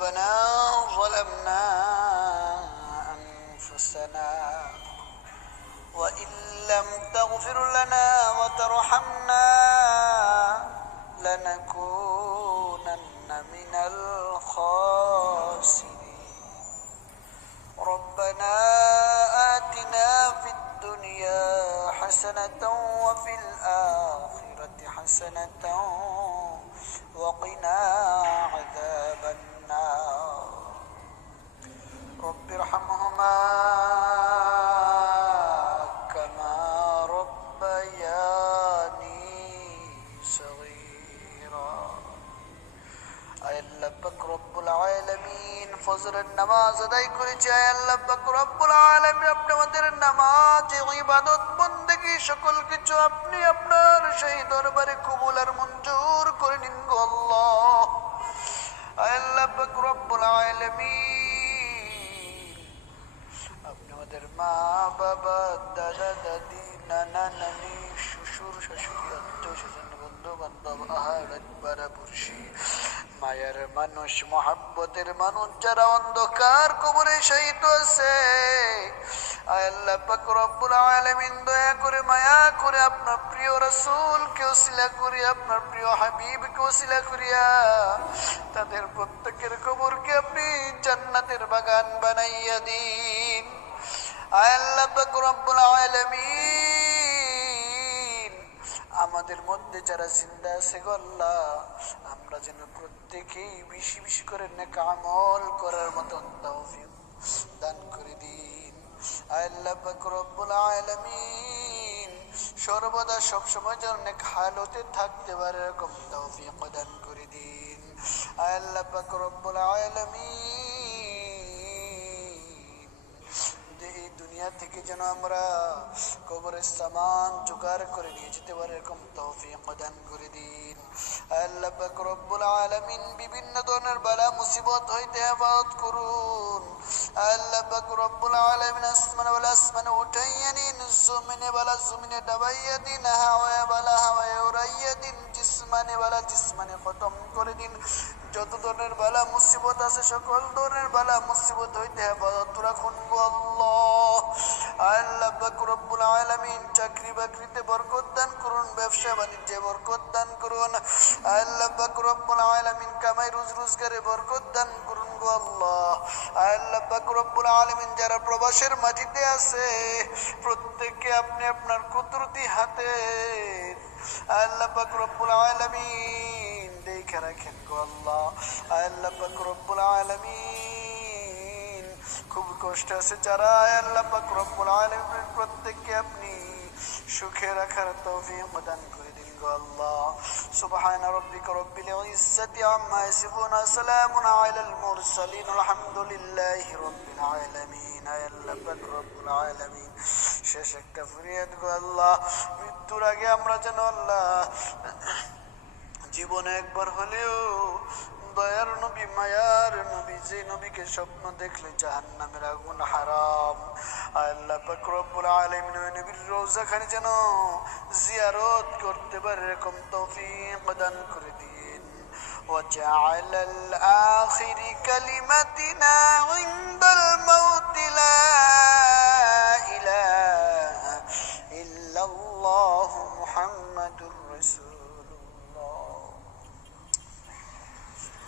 ربنا ظلمنا أنفسنا وإن لم تغفر لنا وترحمنا لنكونن من الخاسرين ربنا آتنا في الدنيا حسنة وفي الآخرة حسنة وقنا عذاب النار رب ارحمهما كما ربياني صغيرا আয় আল্লাহ পাক রব্বুল আলামিন ফজরের নামাজ আদায় করেছি আয় আল্লাহ পাক রব্বুল আলামিন আপনি আমাদের নামাজ ইবাদত বন্দেগী সকল কিছু আপনি আপনার সেই দরবারে কবুল আর মঞ্জুর করে নিন গো আল্লাহ আয় আল্লাহ পাক রব্বুল আলামিন আপনি আমাদের মা বাবা দাদা দাদি নানা নানি শ্বশুর শাশুড়ি আত্মীয় স্বজন বন্ধু বান্ধব আহার পাড়াপড়শি মায়ের মানুষ মহাব্বতের মানুষ যারা অন্ধকার কবরে শহীদ আছে আয় আল্লাহ পাক রব্বুল আলামিন দয়া করে মায়া করে আপনার প্রিয় রাসূলকে ওসিলা করে আপনার প্রিয় হাবিবকে ওসিলা করিয়া তাদের প্রত্যেকের কবরকে আপনি জান্নাতের বাগান বানাইয়া দিন আয় আল্লাহ পাক রব্বুল আলামিন আমাদের মধ্যে যারা জিন্দা আছে গো আল্লাহ আমরা যেন প্রত্যেকেই বেশি বেশি করে নেক আমল করার মতো তৌফিক দান করে দিন আয় আল্লাহ পাক রব্বুল আলামিন সর্বদা সব সময় যেন নেক হালতে থাকতে পারে এরকম তৌফিক দান করে দিন আয় আল্লাহ পাক রব্বুল আলামিন এই দুনিয়া থেকে যেন আমরা কবরের সামান জোগাড় করে নিয়ে যেতে পারি এরকম তৌফিক দান করে দিন আল্লাহ পাক রব্বুল আলামিন বিভিন্ন ধরনের বালা মুসিবত হইতে হেফাজত করুন আল্লাহ পাক রব্বুল আলামিন আসমানে ওয়ালা আসমানে উঠাইয়া নিন জমিনে বালা জমিনে ডাবাইয়া দিন হাওয়ায়ে বালা হাওয়ায়ে উড়াইয়া দিন জিসমানে বালা জিসমানে খতম করে দিন যত ধরনের বালা মুসিবত আছে সকল ধরনের বালা মুসিবত হইতে হেফাজত রাখুন গো আল্লাহ আল্লাহ পাক রব্বুল আলামিন চাকরি বাকরিতে বরকত দান করুন ব্যবসা বাণিজ্যে বরকত দান করুন আল্লাহ পাক রব্বুল আলামিন কামাই রোজগারে বরকত দান করুন গো আল্লাহ আল্লাহ পাক রব্বুল আলামিন যারা প্রবাসের মাটিতে আছে প্রত্যেককে আপনি আপনার কুদরতি হাতে আল্লাহ পাক রব্বুল আলামিন দেখে রাখেন গো আল্লাহ আল্লাহ পাক রব্বুল আলামিন খুব কষ্ট আছে যারা আল্লাহ পাক রব্বুল আলামিন প্রত্যেককে আপনি সুখে রাখার তৌফিক দান করে দিন গো আল্লাহ সুবহান রাব্বিকা রব্বিল ইজ্জাতি আম্মা ইয়াসিফুন সালামুন আলাল মুরসালিন আলহামদুলিল্লাহি রাব্বিল আলামিন আল্লাহ পাক রব্বুল আলামিন শেষ একটা ফরিয়াদ গো আল্লাহ মৃত্যুর আগে আমরা যেন আল্লাহ জীবনে একবার হলেও দয়ার নবী মায়ার নবী যে নবীকে স্বপ্ন দেখলে জাহান্নামের আগুন হারাম আল্লাহ পাক রব্বুল আলামিন ওই নবীর রওজাখানি যেন জিয়ারত করতে পারে এরকম তৌফিক দান করে দিন وجعل الآخر كلمتنا عند الموت لا